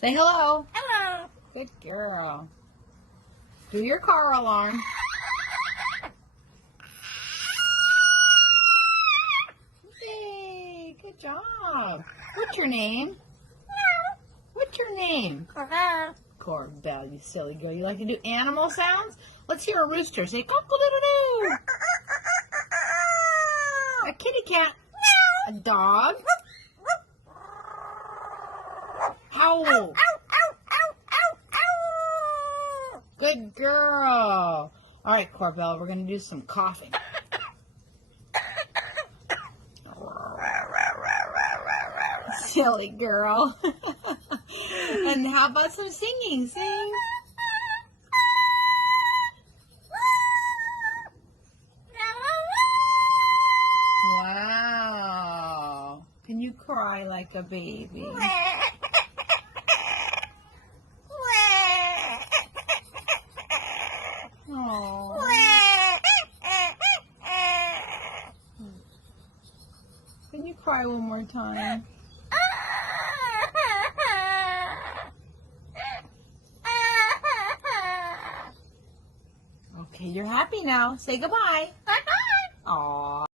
Say hello. Hello. Good girl. Do your car alarm. Yay, good job. What's your name? What's your name? Corbell, you silly girl. You like to do animal sounds? Let's hear a rooster. Say cock-a-doodle-doo. A kitty cat. A dog. Howl. Good girl. All right, Corbell, we're going to do some coughing. Silly girl. And how about some singing? Sing. Wow. Can you cry like a baby? Oh. Can you cry one more time? Okay, you're happy now. Say goodbye. Bye-bye. Aw.